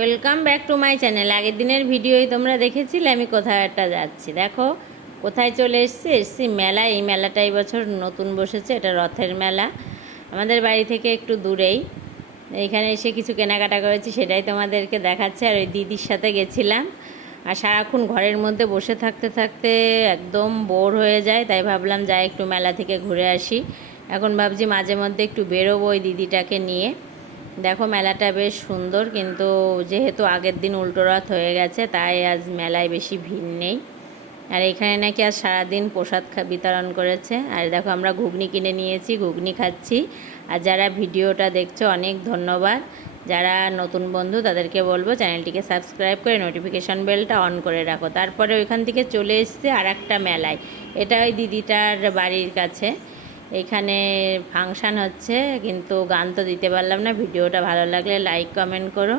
Welcome back to my channel আগের দিনের ভিডিওই তোমরা দেখেছিলে, আমি কোথায় একটা যাচ্ছি। দেখো, কোথায় চলে এসছি? এসছি মেলা এই মেলাটা এই বছর নতুন বসেছে, এটা রথের মেলা। আমাদের বাড়ি থেকে একটু দূরেই। এখানে এসে কিছু কেনাকাটা করেছি, সেটাই তোমাদেরকে দেখাচ্ছে। আর ওই দিদির সাথে গেছিলাম। আর সারাক্ষণ ঘরের মধ্যে বসে থাকতে থাকতে একদম বোর হয়ে যায়, তাই ভাবলাম যাই একটু মেলা থেকে ঘুরে আসি। এখন ভাবছি মাঝে মধ্যে একটু বেরোবো ওই দিদিটাকে নিয়ে। দেখো মেলাটা বেশ সুন্দর, কিন্তু যেহেতু আগের দিন উল্টো রাত হয়ে গেছে, তাই আজ মেলায় বেশি ভিড় নেই। আর এখানে নাকি আজ সারাদিন প্রসাদ বিতরণ করেছে। আর দেখো আমরা ঘুগনি কিনে নিয়েছি, ঘুগনি খাচ্ছি। আর যারা ভিডিওটা দেখছ, অনেক ধন্যবাদ। যারা নতুন বন্ধু, তাদেরকে বলব চ্যানেলটিকে সাবস্ক্রাইব করে নোটিফিকেশান বেলটা অন করে রাখো। তারপরে ওইখান থেকে চলে এসছে আর একটা মেলায়। এটা ওই দিদিটার বাড়ির কাছে। এখানে ফাংশান হচ্ছে, কিন্তু গান তো দিতে পারলাম না। ভিডিওটা ভালো লাগলে লাইক কমেন্ট করো।